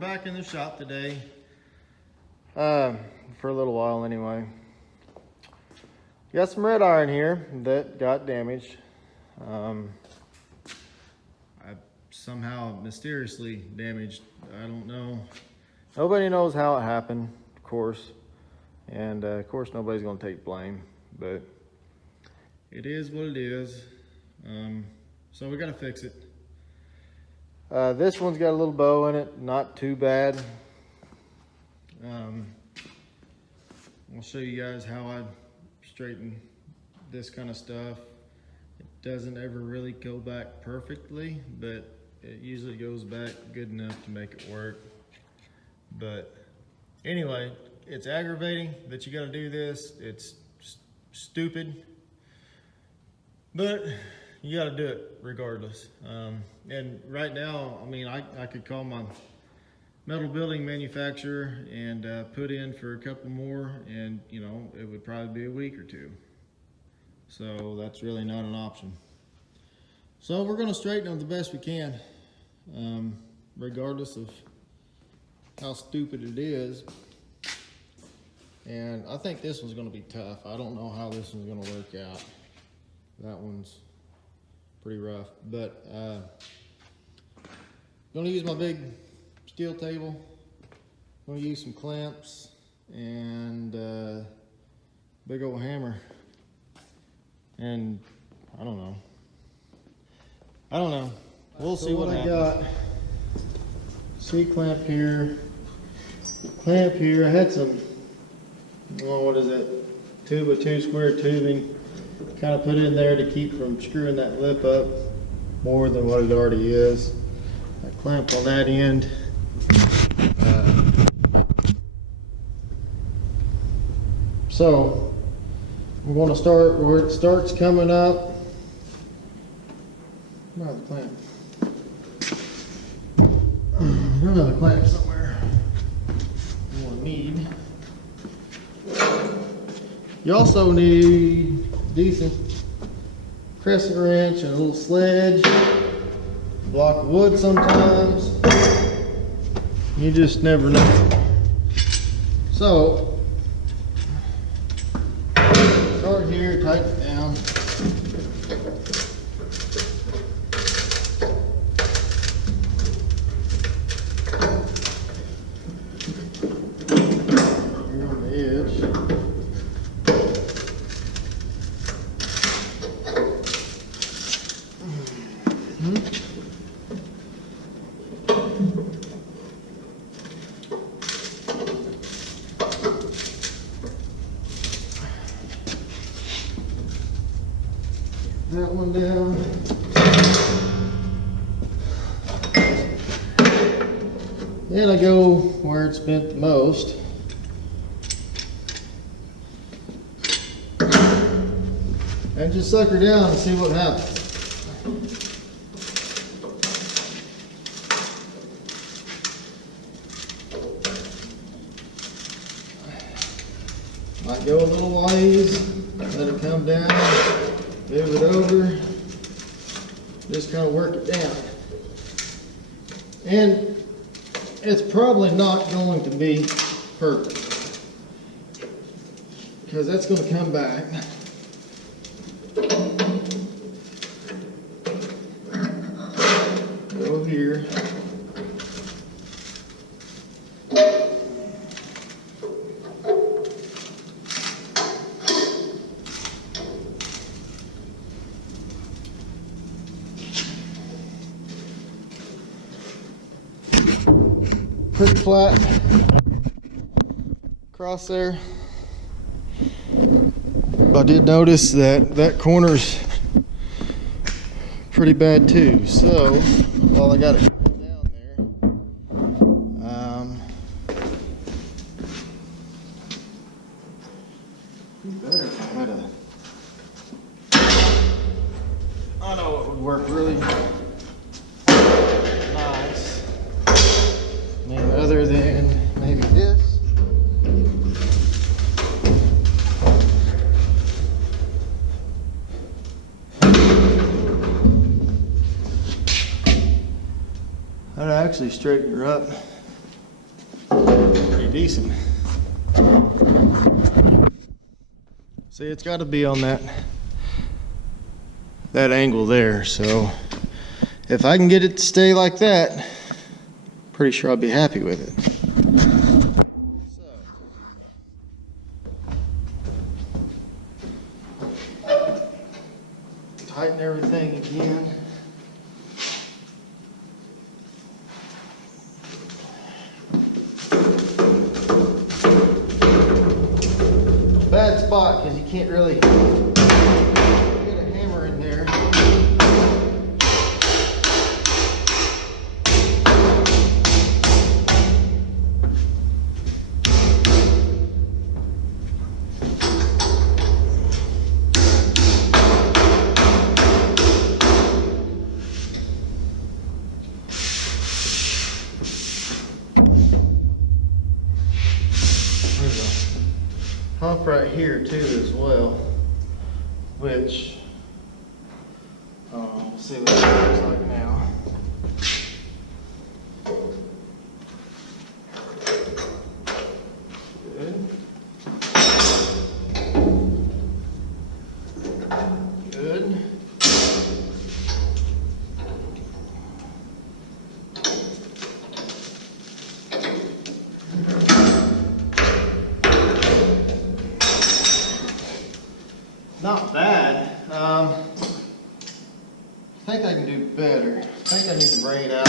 back in the shop today. For a little while anyway. Got some red iron here that got damaged. I somehow mysteriously damaged. I don't know. Nobody knows how it happened, of course. And of course nobody's gonna take blame, but it is what it is. So we gotta fix it. This one's got a little bow in it, not too bad. I'll show you guys how I straighten this kind of stuff. It doesn't ever really go back perfectly, but it usually goes back good enough to make it work. But anyway, it's aggravating that you got to do this. It's stupid, but you got to do it regardless. And right now, I mean, I could call my metal building manufacturer and put in for a couple more, and you know, it would probably be a week or two. So that's really not an option. So we're going to straighten them the best we can, regardless of how stupid it is. And I think this one's going to be tough. I don't know how this one's going to work out. That one's pretty rough, but going to use my big steel table. I'm going to use some clamps and big old hammer. And I don't know. We'll see what happens. I got C-clamp here, clamp here. I had some, oh, what is that? 2x2 square tubing. Kind of put in there to keep from screwing that lip up more than what it already is. I clamp on that end. So we're going to start where it starts coming up. Where's the clamp? There's another clamp somewhere. We'll need. You also need decent crescent wrench and a little sledge, a block of wood sometimes. You just never know. So start here, tighten it down. Here on the edge. That one down. Then I go where it's bent the most. And just sucker down and see what happens. Might go a little ways, let it come down. Move it over, just kind of work it down. And it's probably not going to be perfect, because that's going to come back. Go here. Pretty flat across there. I did notice that that corner's pretty bad too. So while I got it down there, better if I had a. I know it would work really nice. Other than maybe this. I'd actually straighten her up pretty decent. See, it's got to be on that angle there. So if I can get it to stay like that, pretty sure I'll be happy with it. So, tighten everything again. Bad spot because you can't really get a hammer in there. Hump right here too as well, which we'll see what it looks like now. Good. Good. Not bad. I think I can do better. I think I need to bring it out.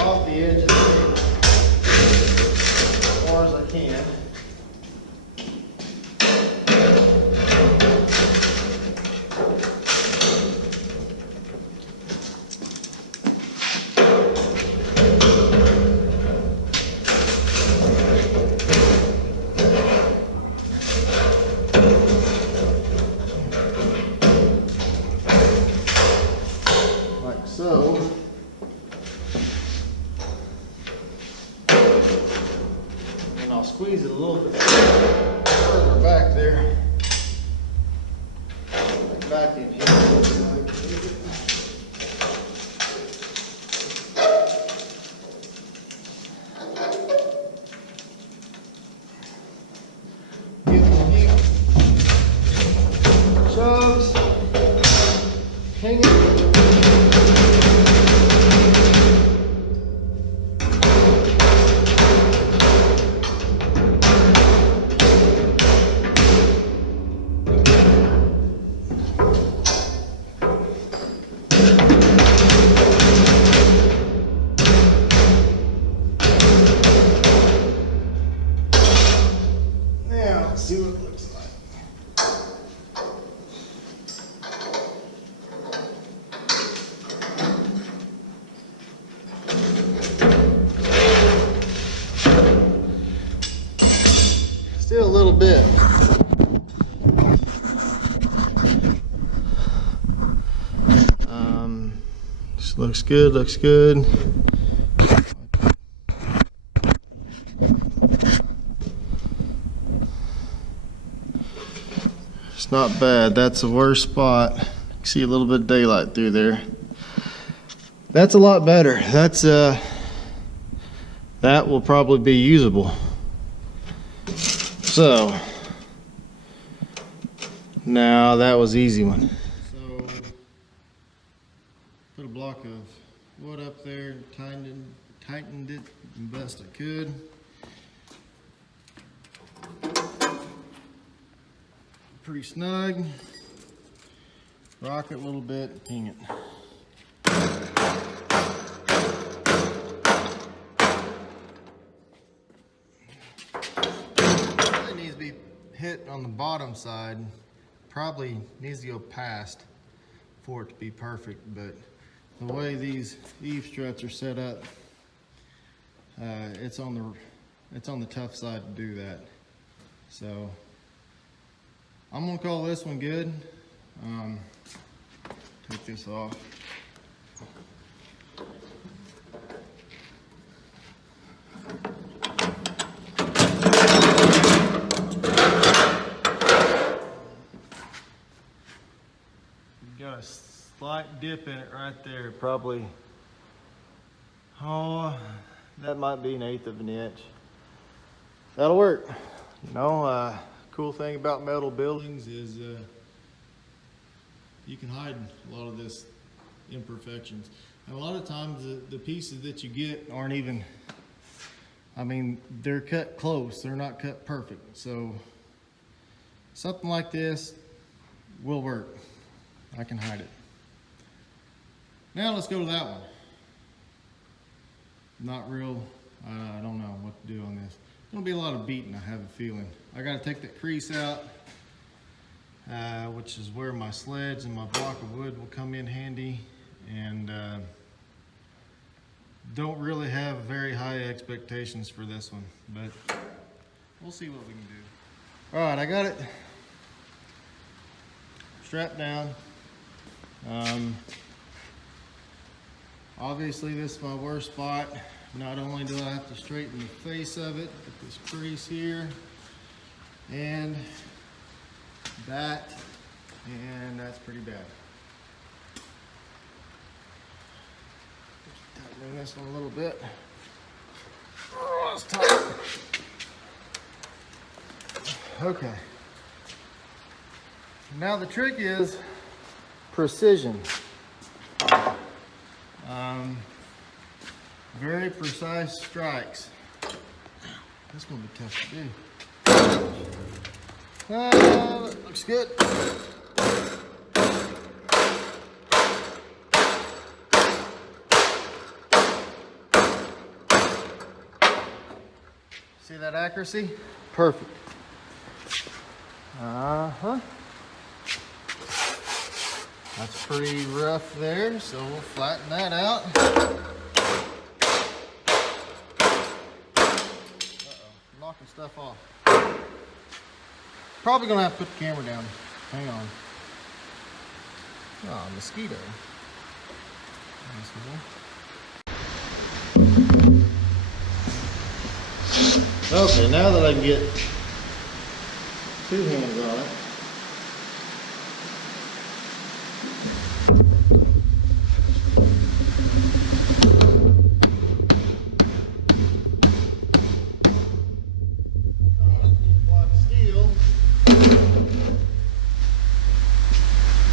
Off the edge of the table as far as I can. So, and I'll squeeze it a little bit further back there. Back in here. Give it a few shoves. Hang it. See what it looks like. Still a little bit. This looks good, looks good. It's not bad. That's the worst spot. You can see a little bit of daylight through there. That's a lot better. That's that will probably be usable. So now that was easy one. So put a block of wood up there, tightened it the best I could. Pretty snug. Rock it a little bit, ping it. It needs to be hit on the bottom side. Probably needs to go past for it to be perfect, but the way these eave struts are set up, it's on the tough side to do that. So I'm gonna call this one good. Take this off. You gotta slight dip in it right there. Probably, oh, that might be 1/8 of an inch. That'll work. You know, cool thing about metal buildings is you can hide a lot of this imperfections. And a lot of times the pieces that you get aren't even, I mean, they're cut close, they're not cut perfect. So something like this will work. I can hide it. Now let's go to that one. Not real, I don't know what to do on this. Gonna be a lot of beating, I have a feeling. I gotta take that crease out, which is where my sledge and my block of wood will come in handy. And don't really have very high expectations for this one, but we'll see what we can do. All right, I got it strapped down. Obviously this is my worst spot. Not only do I have to straighten the face of it, but this crease here, and that, and that's pretty bad. Tightening this one a little bit. Oh, it's tight. Okay. Now the trick is precision. Very precise strikes. That's gonna be tough to do. That looks good. See that accuracy? Perfect. That's pretty rough there, so we'll flatten that out. Knocking stuff off. Probably gonna have to put the camera down. Hang on. Oh, mosquito. Okay, now that I can get 2 hands on it.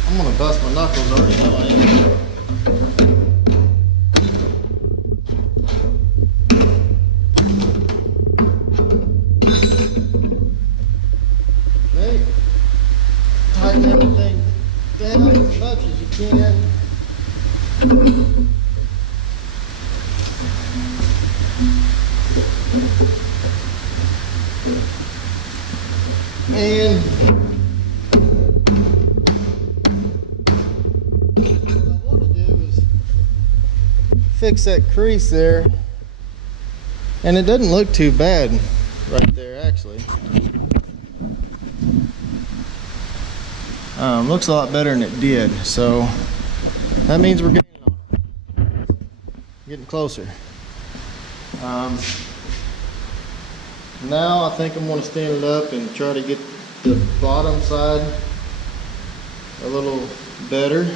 I'm gonna bust my knuckles, already know I am. Okay. Tighten everything down as much as you can. And fix that crease there, and it doesn't look too bad right there actually. Looks a lot better than it did, so that means we're getting on it. Getting closer. Now I think I'm going to stand it up and try to get the bottom side a little better.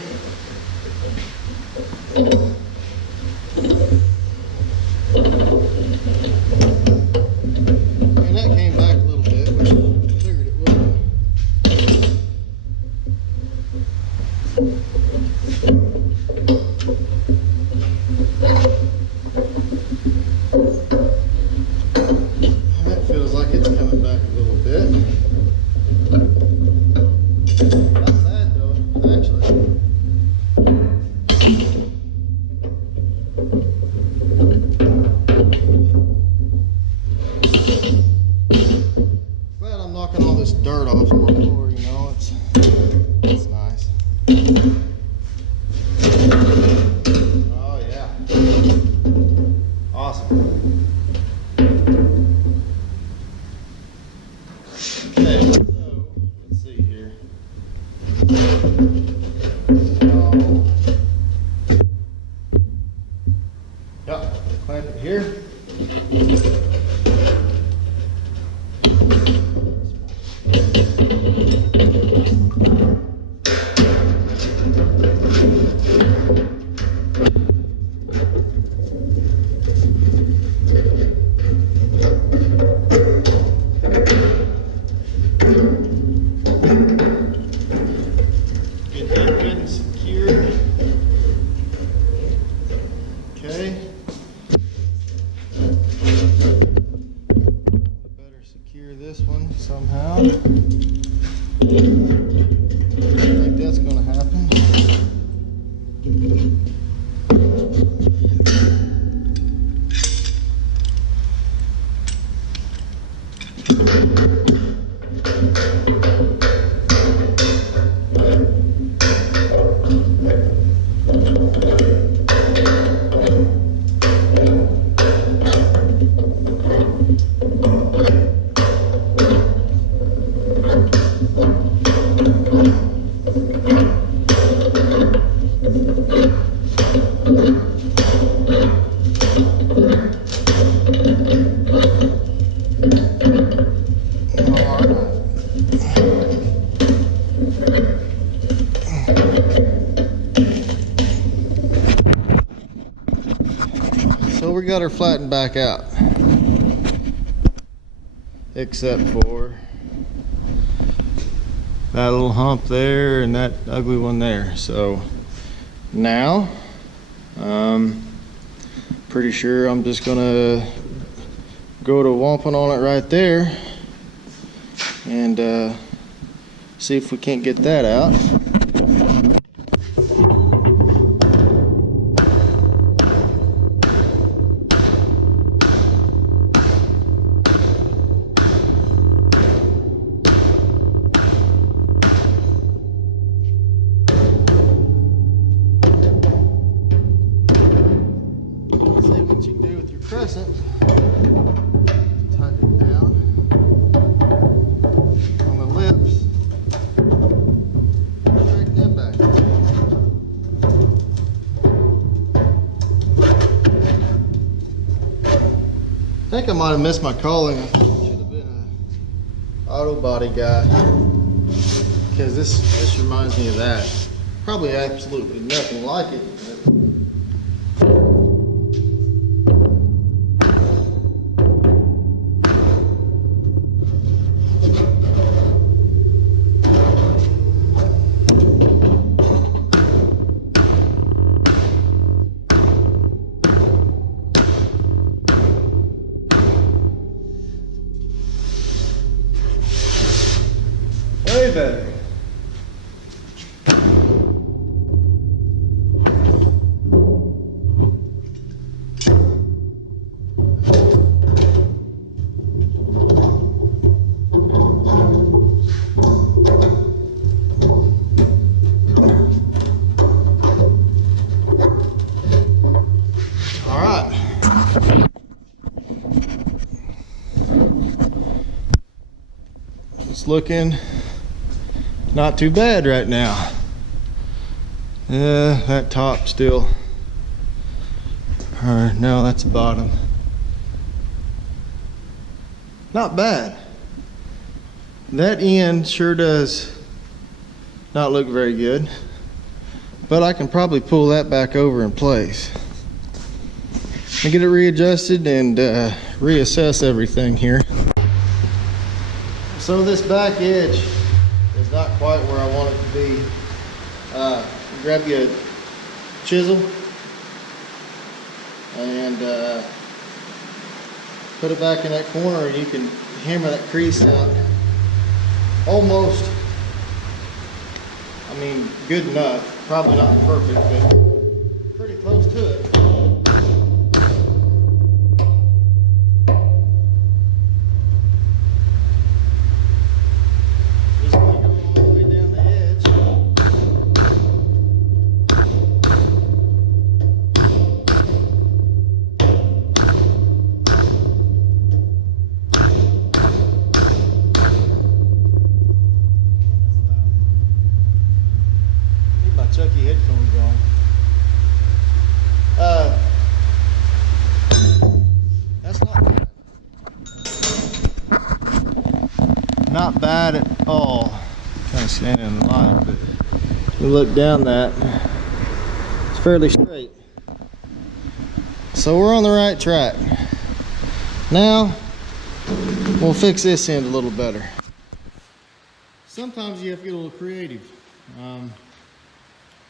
And that came back a little bit, which I figured it would. That feels like it's coming back a little bit. Not bad though, actually. Glad I'm knocking all this dirt off the floor, you know, it's nice. Oh yeah. Awesome. Okay, so let's see here. Yep, clamp it here. Get that good and secured. Okay. I better secure this one somehow. I think that's gonna happen. So we got her flattened back out, except for that little hump there and that ugly one there. So now pretty sure I'm just gonna go to womping on it right there and see if we can't get that out. Crescent, tighten it down on the lips, straighten them back. I think I might have missed my calling. I should have been an auto body guy, because this reminds me of that. Probably absolutely nothing like it. Way better. All right. It's looking not too bad right now. Yeah, that top still, or no, that's the bottom. Not bad. That end sure does not look very good, but I can probably pull that back over in place and get it readjusted and reassess everything here. So this back edge is not quite where I want it to be. Grab you a chisel and put it back in that corner, and you can hammer that crease out. Almost, I mean, good enough. Probably not perfect, but pretty close to it. Chucky headphones on. That's not bad. Not bad at all. Kind of standing in the line, but You look down that, it's fairly straight. So we're on the right track. Now, we'll fix this end a little better. Sometimes you have to get a little creative.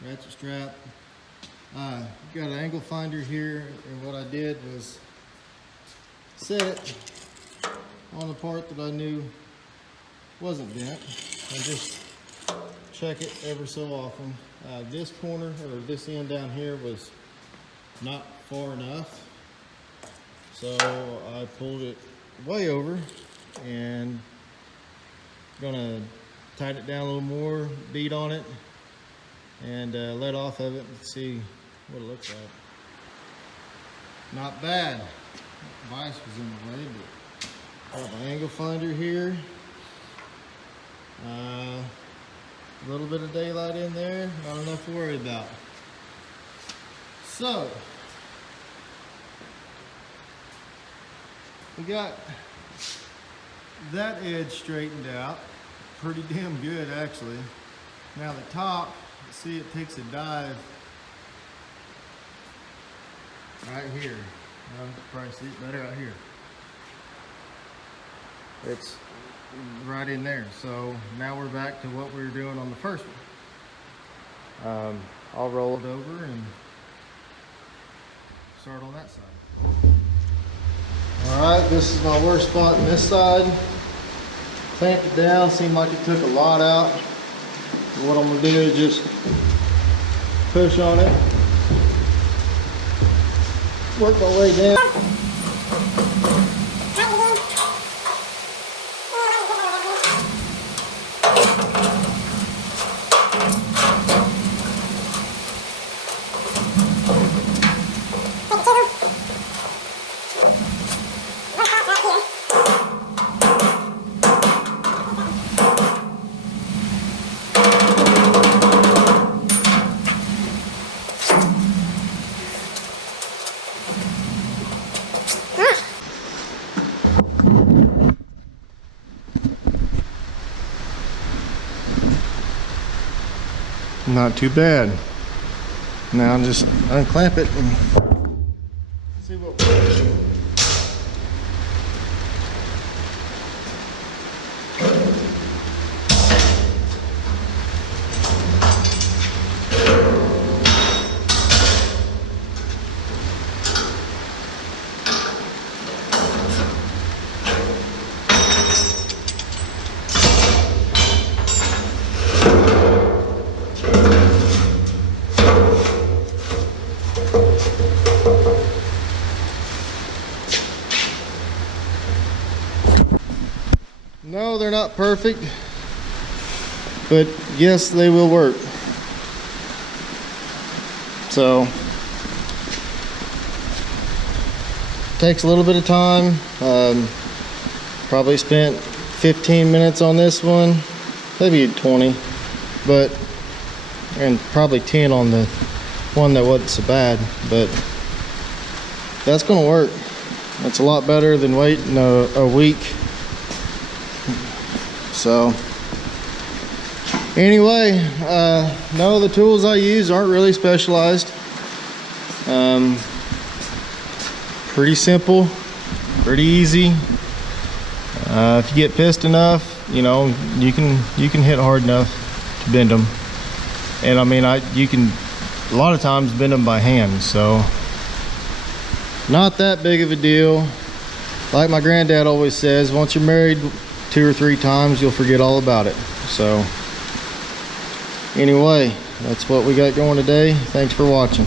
Ratchet strap. Got an angle finder here, and what I did was set it on the part that I knew wasn't bent, and just check it ever so often. This corner, or this end down here, was not far enough, so I pulled it way over and gonna tighten it down a little more, beat on it, and let off of it and see what it looks like. Not bad. Vice was in the way, but got my angle finder here. A little bit of daylight in there, not enough to worry about. So, we got that edge straightened out. Pretty damn good, actually. Now the top, see, it takes a dive right here. You can probably see it better out here. It's right in there. So now we're back to what we were doing on the first one. I'll roll it over and start on that side. All right, this is my worst spot on this side. Clamped it down, seemed like it took a lot out. What I'm gonna do is just push on it, work my way down. Not too bad. Now just unclamp it and see what works. No, they're not perfect, but yes, they will work. So, takes a little bit of time. Probably spent 15 minutes on this one, maybe 20, and probably 10 on the one that wasn't so bad, but that's gonna work. That's a lot better than waiting a week. So anyway, no, the tools I use aren't really specialized. Pretty simple, pretty easy. If you get pissed enough, you know, you can hit hard enough to bend them. And I mean, you can a lot of times bend them by hand, so not that big of a deal. Like my granddad always says, once you're married 2 or 3 times, you'll forget all about it. So anyway, that's what we got going today. Thanks for watching.